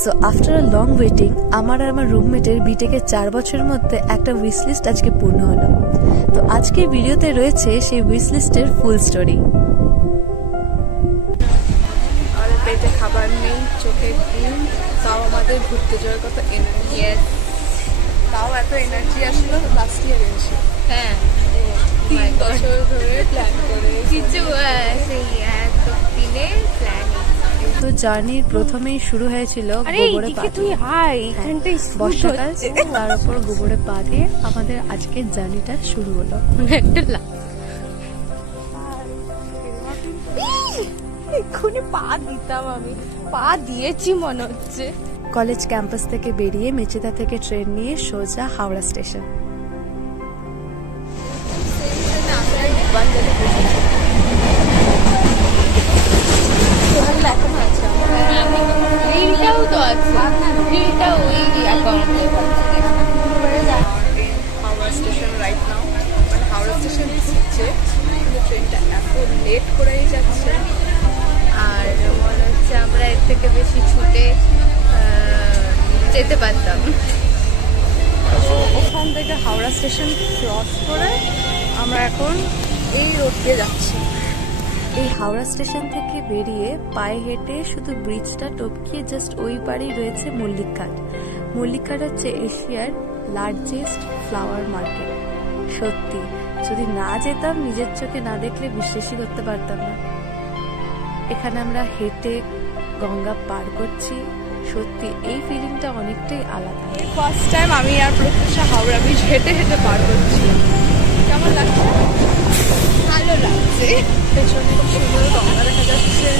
So after a long waiting আমার আর আমার রুমমেটের বিটেকের 4 বছরের মধ্যে একটা উইশ লিস্ট আজকে পূর্ণ হলো। তো আজকের ভিডিওতে রয়েছে সেই উইশ লিস্টের ফুল স্টোরি। আমাদের পেটে খাবার নেই, চোখে ঘুম, তাও আমাদের ঘুরতে যাওয়ার কথা এনার্জি, তাও এত এনার্জি আসলো লাস্ট ইয়ার এসে। হ্যাঁ, 3 বছর ধরে প্ল্যান করে কিছু সেই দিনে প্ল্যান। তো জার্নির প্রথমেই শুরু হয়েছিল গোবরে পা দিয়ে। বর্ষাকাল, তার উপর গোবরে পা দিয়ে আমাদের আজকের জার্নিটা শুরু হলো। এক্ষুনি পা দিতাম, আমি পা দিয়েছি মনে হচ্ছে। কলেজ ক্যাম্পাস থেকে বেরিয়ে মেচেদা থেকে ট্রেন নিয়ে সোজা Howrah station. Howrah station right now, মানে হাওড়া স্টেশন দিচ্ছে, কিন্তু ট্রেনটা এত লেট করেই যাচ্ছে। আর মনে হচ্ছে আমরা এর থেকে বেশি ছুটে যেতে পারতাম। তো ওখান থেকে হাওড়া স্টেশন ক্রস করে আমরা এখন এই রোড দিয়ে যাচ্ছি। এই হাওড়া স্টেশন থেকে বেরিয়ে পায়ে হেঁটে শুধু ব্রিজটা টপকিয়ে জাস্ট ওই পারেই রয়েছে মল্লিকঘাট। মল্লিকঘাট হচ্ছে এশিয়ার লার্জেস্ট ফ্লাওয়ার মার্কেট। সত্যি যদি না যেতাম, নিজের চোখে না দেখলে বিশ্বাসই করতে পারতাম না। এখানে আমরা হেঁটে গঙ্গা পার করছি, সত্যি এই ফিলিংটা অনেকটাই আলাদা। ফার্স্ট টাইম আমি আর প্রত্যুষা হাওড়া ব্রিজ হেঁটে হেঁটে পার করছি। কেমন লাগছে? ভালো লাগছে। পেছনে সুন্দর গঙ্গা দেখা যাচ্ছে।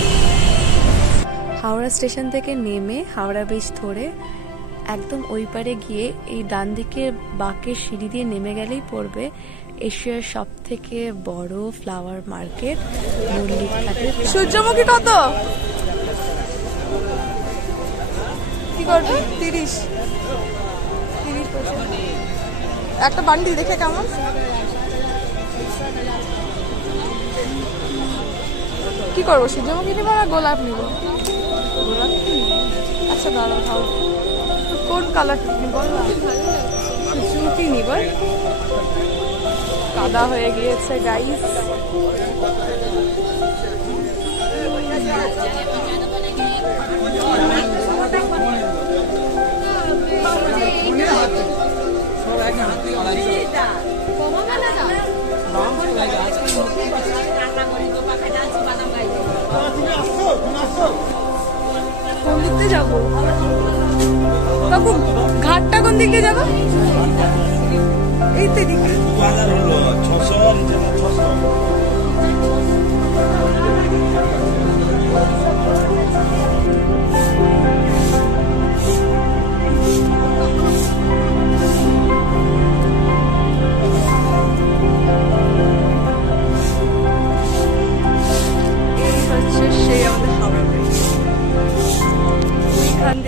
হাওড়া স্টেশন থেকে নেমে হাওড়া ব্রিজ ধরে একদম ওই পারে গিয়ে এই ডান দিকে বাঁকের সিঁড়ি দিয়ে নেমে গেলেই পড়বে এশিয়ার সব থেকে বড় ফ্লাওয়ার মার্কেট মল্লিকঘাটের। সূর্যমুখী কত? কি করবি? 30 একটা বান্ডিল দেখে কেমন? কি করবো, সূর্যমুখী নিবো না গোলাপ নিবো? আচ্ছা দাঁড়াও, ভালো কোন কালার নিবো? সূর্যমুখী নিবো। কাদা হয়ে গিয়েছে গাইস। কোন দিক দিয়ে যাবো কাকু? ঘাটটা কোন দিক দিয়ে যাবো? এই তো দিকে।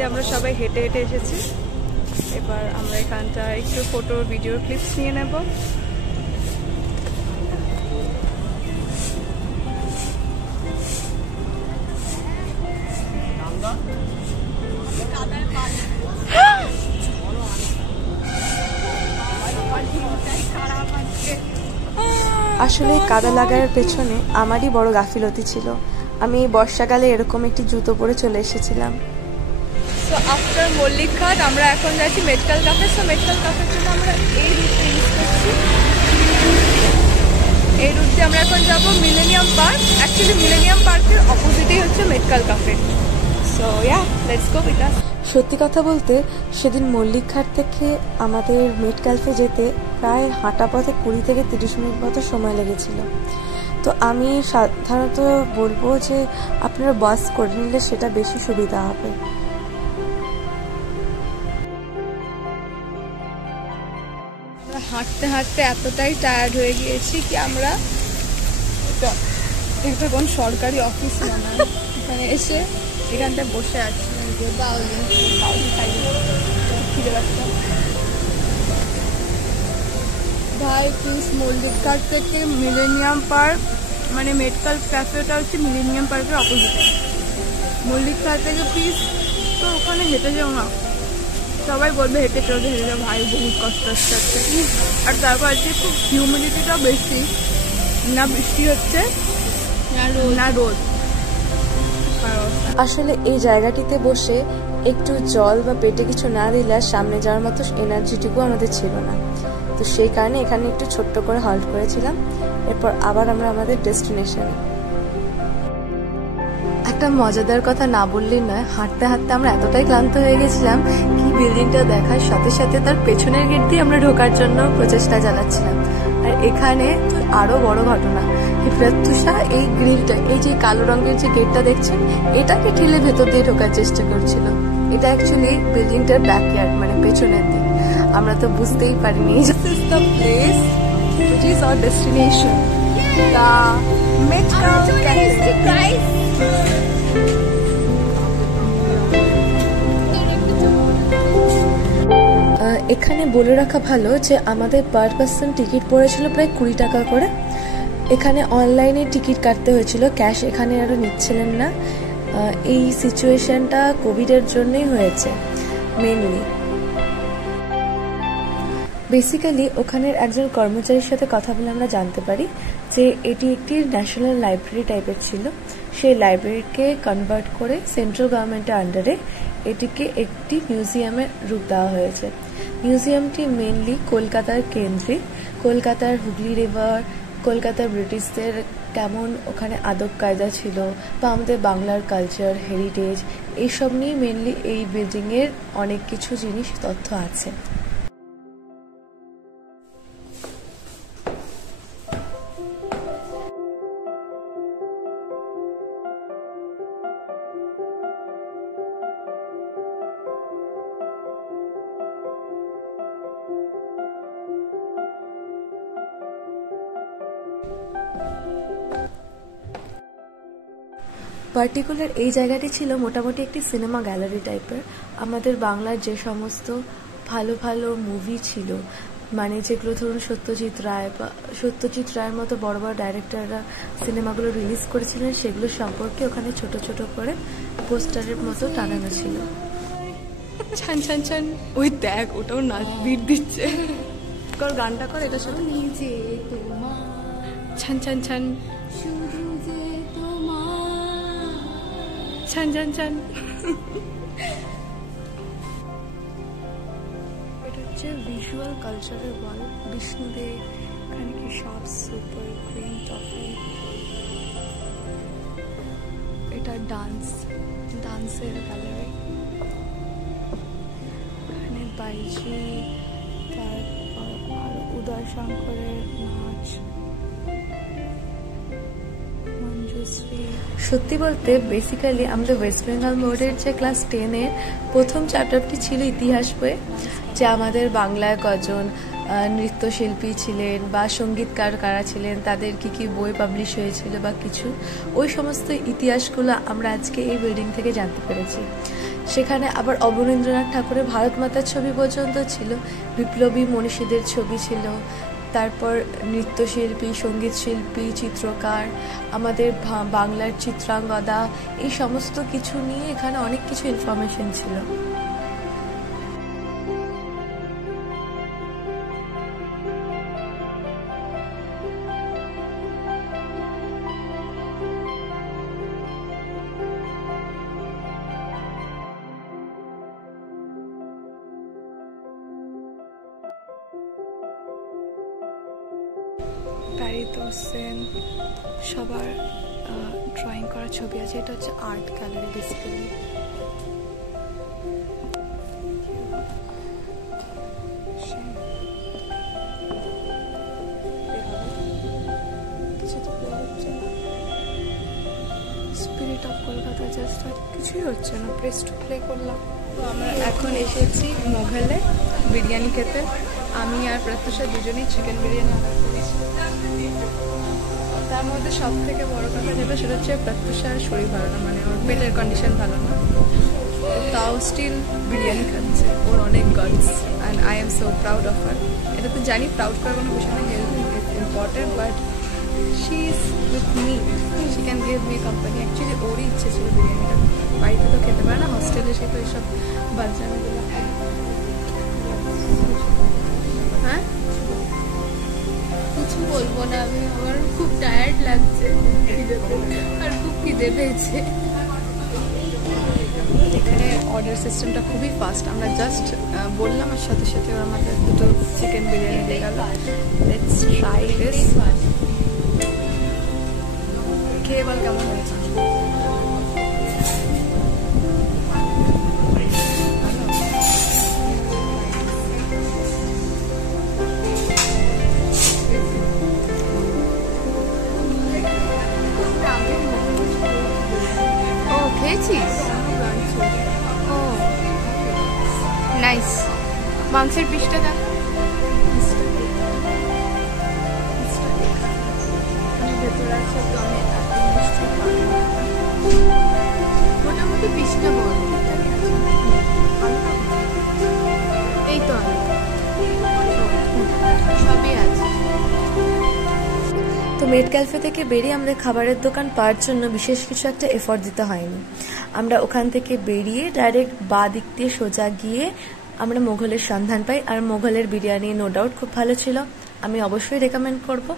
আমরা সবাই হেঁটে হেঁটে এসেছি। এবার আমরা এখানটা একটু ফটো ভিডিও ক্লিপস নিয়ে নেব। আসলে কাদা লাগার পেছনে আমারই বড় গাফিলতি ছিল। আমি বর্ষাকালে এরকম একটি জুতো পরে চলে এসেছিলাম। তো আফটার মল্লিকঘাট আমরা এখন যাচ্ছি মেডিকেল ক্যাফে। তো মেডিকেল ক্যাফের জন্য আমরা এই রুটটা ইউজ করছি। এই রুট দিয়ে আমরা এখন যাবো মিলেনিয়াম পার্ক। অ্যাকচুয়ালি মিলেনিয়াম পার্কের অপোজিটেই হচ্ছে medical cafe. So yeah, let's go with us. সত্যি কথা বলতে সেদিন মল্লিকঘাট থেকে আমাদের মেডক্যালফে যেতে প্রায় হাঁটা পথে 20 থেকে 30 মিনিট মতো সময় লেগেছিল। তো আমি সাধারণত বলবো যে আপনারা বাস করে নিলে সেটা বেশি সুবিধা হবে। হাঁটতে হাঁটতে এতটাই টায়ার্ড হয়ে গিয়েছি কি আমরা একটা কোন সরকারি অফিস না, এখানে এসে এখানটায় বসে আছি। ভাই প্লিজ, মল্লিকঘাট থেকে মিলেনিয়াম পার্ক মানে মেডিকেল ক্যাফেটা হচ্ছে মিলেনিয়াম পার্কের অপোজিটে। মল্লিকা থেকে প্লিজ তো ওখানে হেঁটে যাও না, সবাই বলবে হেঁটে চলবে হেঁটে যাও, ভাই বহুত কষ্ট হচ্ছে। আর তারপর আজকে খুব হিউমিডিটিটাও বেশি, না বৃষ্টি হচ্ছে না রোদ। আসলে এই জায়গাটিতে বসে একটু জল বা পেটে কিছু না দিলে আর সামনে যাওয়ার মতো এনার্জিটুকু আমাদের ছিল না, তো সেই কারণে এখানে একটু ছোট্ট করে হল্ট করেছিলাম। এরপর আবার আমরা আমাদের ডেস্টিনেশনে। একটা মজাদার কথা না বললেই নয়, হাঁটতে হাঁটতে আমরা এতটাই ক্লান্ত হয়ে গেছিলাম কি বিল্ডিংটা দেখার সাথে সাথে তার পেছনের গেট দিয়ে আমরা ঢোকার জন্য প্রচেষ্টা চালাচ্ছিলাম। আর এখানে তো আরো বড় ঘটনা, প্রত্যুষা এই গ্রিলটা, এই যে কালো রঙের যে গেটটা দেখছেন, এটাকে ঠেলে ভেতর দিয়ে ঢোকার চেষ্টা করছিল। এটা অ্যাকচুয়ালি বিল্ডিংটার ব্যাকইয়ার্ড, মানে পেছনের দিক। আমরা তো বুঝতেই পারিনি। This is the place which is our destination, the Midtown Cafe. এখানে বলে রাখা ভালো যে আমাদের পার পার্সন টিকিট পড়েছিল প্রায় 20 টাকা করে। এখানে অনলাইনে টিকিট কাটতে হয়েছিল, ক্যাশ এখানে আরও নিচ্ছিলেন না। এই সিচুয়েশনটা কোভিডের জন্যই হয়েছে মেনলি। বেসিক্যালি ওখানের একজন কর্মচারীর সাথে কথা বলে আমরা জানতে পারি যে এটি একটি ন্যাশনাল লাইব্রেরি টাইপের ছিল। সেই লাইব্রেরিকে কনভার্ট করে সেন্ট্রাল গভর্নমেন্টের আন্ডারে এটিকে একটি মিউজিয়ামের রূপ দেওয়া হয়েছে। মিউজিয়ামটি মেনলি কলকাতার কেন্দ্রিক, কলকাতার হুগলি রিভার, কলকাতার ব্রিটিশদের কেমন ওখানে আদব কায়দা ছিল, বা আমাদের বাংলার কালচার, হেরিটেজ, এইসব নিয়ে মেনলি এই বিল্ডিংয়ের অনেক কিছু জিনিস তথ্য আছে। পার্টিকুলার এই জায়গাটি ছিল মোটামুটি একটি সিনেমা গ্যালারি টাইপের। আমাদের বাংলার যে সমস্ত ভালো ভালো মুভি ছিল, মানে যেগুলো ধরুন সত্যজিৎ রায়ের মতো বড় বড় ডাইরেক্টররা সিনেমাগুলো রিলিজ করেছিলেন, সেগুলো সম্পর্কে ওখানে ছোট ছোট করে পোস্টারের মতো টানানো ছিল। ছান ছান ছান, ওই দেখ ওটাও নাচ বিট দিচ্ছে। কর গানটা কর, এটা সাথে নিজে তোমার ছান ছান ছান শুধু যে তোমার ছান ছান ছান। এটা হচ্ছে ভিজুয়াল কালচারের ওয়াল, বিষ্ণুদেব, এখানে কি সব সুপার ক্রিম টফি। এটা ডান্সের গ্যালারি, এখানে বাইজি, তারপর আর উদয় শঙ্করের নাচ, মঞ্জুশ্রী। সত্যি বলতে বেসিক্যালি আমাদের ওয়েস্ট বেঙ্গল বোর্ডের যে ক্লাস 10-এর প্রথম চ্যাপ্টারটি ছিল ইতিহাস বই, যে আমাদের বাংলায় কজন নৃত্যশিল্পী ছিলেন বা সঙ্গীতকার কারা ছিলেন, তাদের কি কি বই পাবলিশ হয়েছিল বা কিছু, ওই সমস্ত ইতিহাসগুলো আমরা আজকে এই বিল্ডিং থেকে জানতে পেরেছি। সেখানে আবার অবনীন্দ্রনাথ ঠাকুরের ভারত মাতার ছবি পর্যন্ত ছিল, বিপ্লবী মনীষীদের ছবি ছিল, তারপর নৃত্যশিল্পী, সঙ্গীত শিল্পী, চিত্রকার, আমাদের বাংলার চিত্রাঙ্গদা, এই সমস্ত কিছু নিয়ে এখানে অনেক কিছু ইনফরমেশন ছিল। প্যারিতোষ সেন, সবার ড্রয়িং করা ছবি আছে। এটা হচ্ছে art gallery basically. Spirit of Kolkata just আর কিছুই হচ্ছে না, প্রেস টু প্লে করলাম। তো আমরা এখন এসেছি মোঘলে বিরিয়ানি খেতে। আমি আর প্রত্যুষা দুজনেই চিকেন বিরিয়ানি অর্ডার করেছি। তার মধ্যে সব থেকে বড় কথা যেটা, সেটা হচ্ছে প্রত্যুষার শরীর ভালো না, মানে ওর পেটের কন্ডিশন ভালো না, তাও স্টিল বিরিয়ানি খাচ্ছে। ওর অনেক guards and I am so proud of her. এটা তো জানি প্রাউড করার কোনো বিষয় না, health is important, but she is with me, she can give me company. Actually ওরই ইচ্ছে ছিল বিরিয়ানিটা। বাড়িতে তো খেতে পারে না, হস্টেলে এসে তো এইসব বাচ্চাগুলো খায়। হ্যাঁ কিছু বলবো না আমি, আমার খুব টায়ার্ড লাগছে আর খুব খিদে পেয়েছে। এখানে অর্ডার সিস্টেমটা খুবই ফাস্ট। আমরা জাস্ট বললাম আর সাথে সাথে ওরা আমাদের দুটো চিকেন বিরিয়ানি দিয়ে গেল। Let's try this. খেয়ে বল কেমন হয়েছে। ও খেয়েছিস? ও নাইস। মাংসের পিসটা দেখ। ভেতরে আছে তো আমি মোটামুটি পিসটা বল। এই তো সবই আছে। তো মেড ক্যাফে থেকে বেরিয়ে আমাদের খাবারের দোকান পাওয়ার জন্য বিশেষ কিছু একটা এফোর্ট দিতে হয়নি। আমরা ওখান থেকে বেরিয়ে ডাইরেক্ট বাঁ দিক দিয়ে সোজা গিয়ে আমরা মোগলের সন্ধান পাই। আর মোগলের বিরিয়ানি নো ডাউট খুব ভালো ছিল, আমি অবশ্যই রেকমেন্ড করব।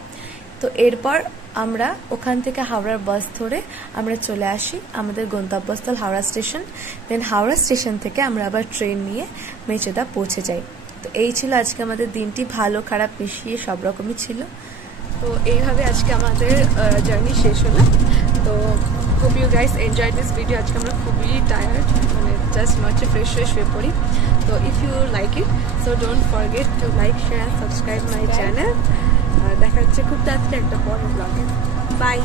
তো এরপর আমরা ওখান থেকে হাওড়ার বাস ধরে আমরা চলে আসি আমাদের গন্তব্যস্থল হাওড়া স্টেশন। দেন হাওড়া স্টেশন থেকে আমরা আবার ট্রেন নিয়ে মেচেদা পৌঁছে যাই। তো এই ছিল আজকে আমাদের দিনটি, ভালো খারাপ মিশিয়ে সব রকমই ছিল। তো এইভাবে আজকে আমাদের জার্নি শেষ হলো। তো hope you guys enjoy this video. আজকে আমরা খুবই টায়ার্ড, মানে জাস্ট মাঝে ফ্রেশ হয়ে শুয়ে পড়ি। তো if you like it so don't forget to like share subscribe my channel. দেখা হচ্ছে খুব তাড়াতাড়ি একটা বড় ব্লগে। বাই।